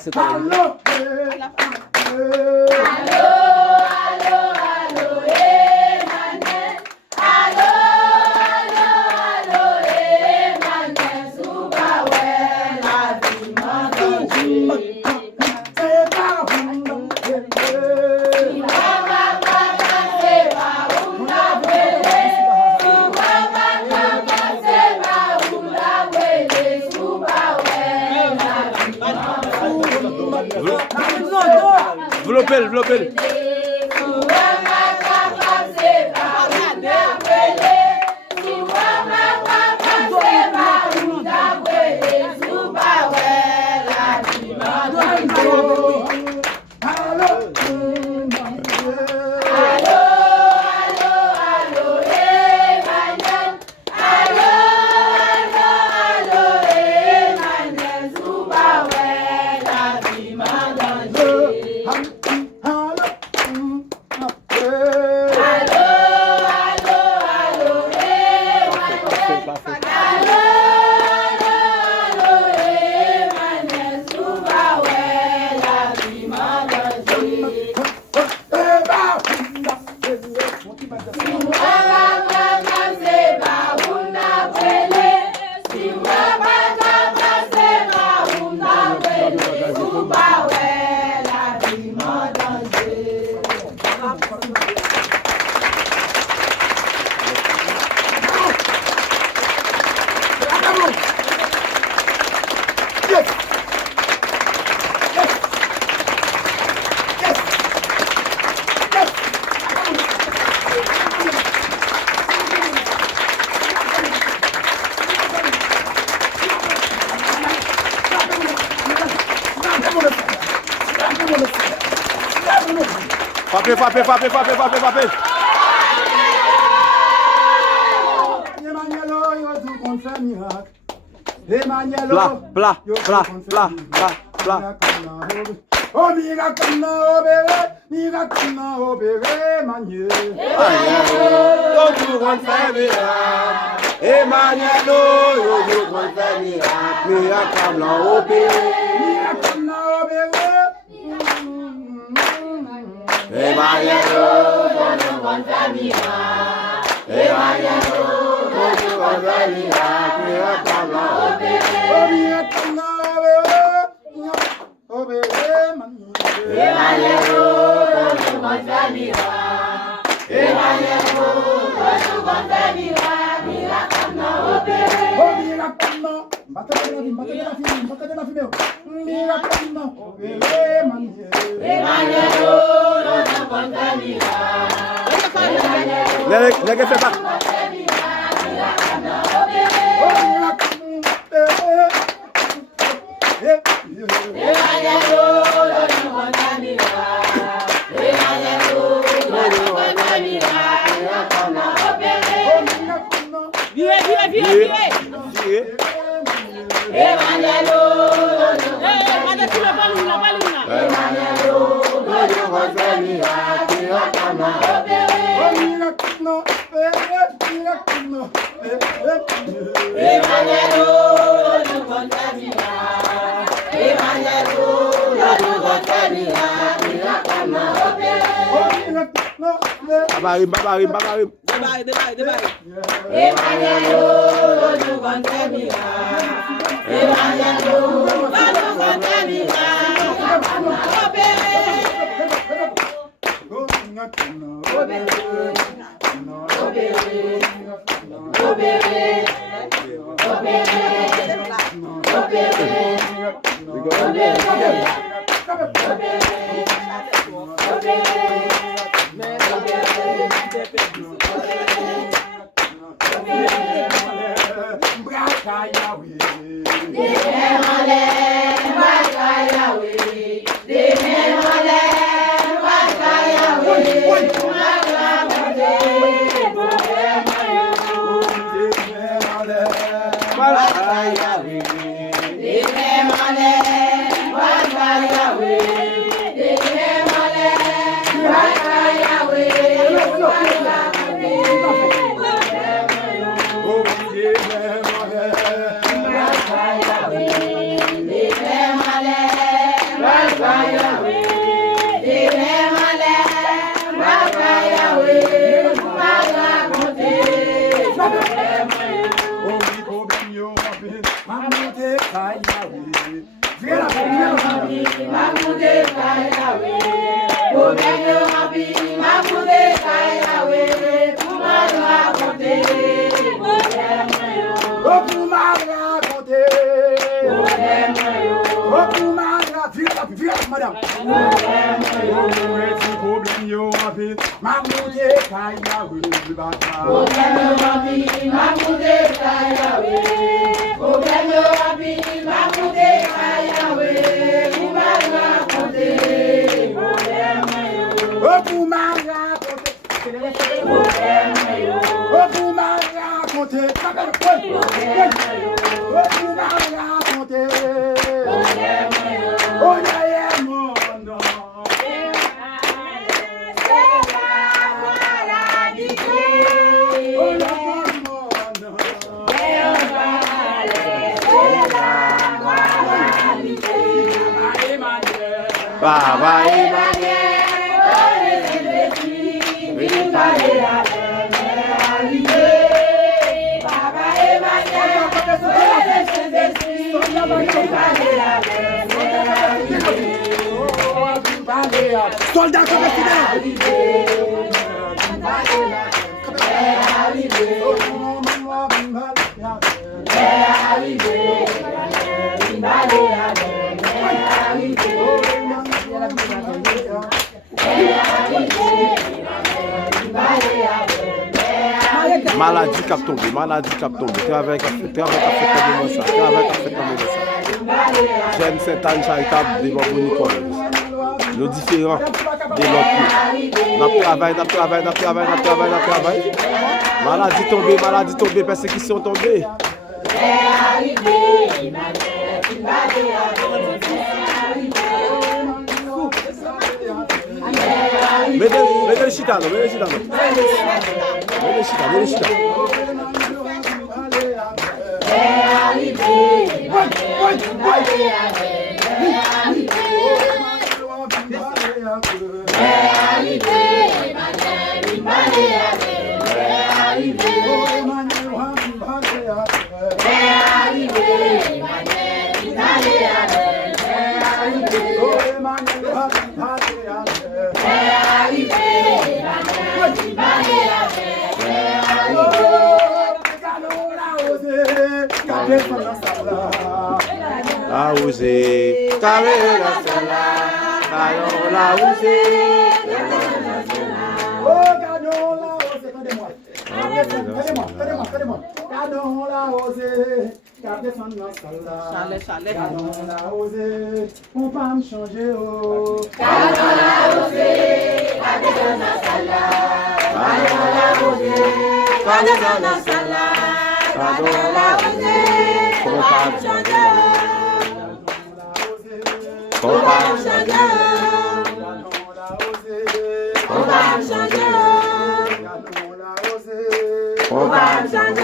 c'est toi. Allô, Vlopel. Frappez. Plat. Oh, miracle, obérer, manier. Emmanuel, Babarim. Mahmoudé Kayawe. Viens là, viens là. Mahmoudé Kayawe. Problème yo rabi, Mahmoudé Kayawe. Pour ma raconter, problème yo. Oh pour ma raconter. Problème yo. Oh pour ma raconter. Viens là, madame. Problème yo. Problème yo rabi, Mahmoudé Kayawe. Problème yo rabi, Mahmoudé Kayawe. Problème yo rabi, Mahmoudé Kayawe. Pour ma raconter, problème yo. Oh pour ma raconter. Problème yo. Oh pour ma raconter. Oh pour ma raconter. Oh yeah, mon nom. Oh yeah, mon nom. Baba Soldat maladie qui a tombé, maladie qui a tombé. Travail qui a fait comme ça, travail qui a fait comme ça. J'aime cette année charitable devant vous, Nicole. Le différent de l'autre. Travail. Maladie tombée, persécution tombée. Mets le chita. A osé, carré la sala, caillon la osé. Oh, gardons la osé, attendez-moi. Gardons la osé, gardez son salle. Gardons la osé, on va me changer, oh. Gardons la osé, gardez son salle. Gardons la osé, gardez son salle. Gardons la osé, on va me changer. On va changer. On va changer. On va changer.